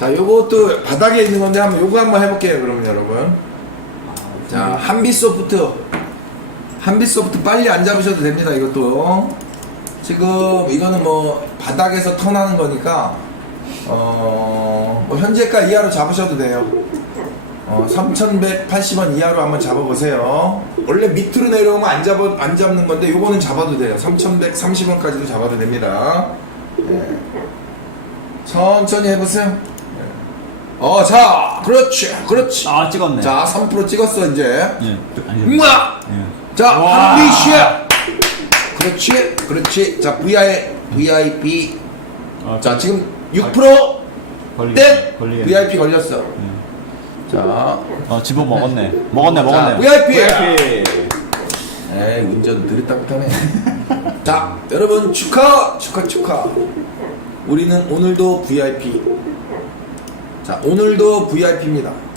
자, 요것도 바닥에 있는 건데 한번 요거 한번 해볼게요, 그러면 여러분. 자, 한비 소프트. 한비 소프트 빨리 안 잡으셔도 됩니다, 이것도. 지금 이거는 뭐 바닥에서 턴하는 거니까 어, 뭐 현재가 이하로 잡으셔도 돼요. 어, 3,180원 이하로 한번 잡아보세요. 원래 밑으로 내려오면 안 잡아 안 잡는 건데 요거는 잡아도 돼요. 3,130원까지도 잡아도 됩니다. 예. 천천히 해보세요. 예. 어, 자, 그렇지, 그렇지. 아 찍었네. 자, 3% 찍었어 이제. 예. 아니, 우와! 예. 자, 와. 한비 씨. 그렇지, 그렇지. 자, VI, VIP. 아, 자, 지금 6% 걸리. 땡! 걸리겠네. VIP 걸렸어. 예. 자, 어 집어 먹었네. 먹었네 자, 먹었네. VIP. VIP. 에이, 운전 느렸다 못하네. 자, 여러분 축하, 축하, 축하. 우리는 오늘도 VIP. 자, 오늘도 VIP입니다.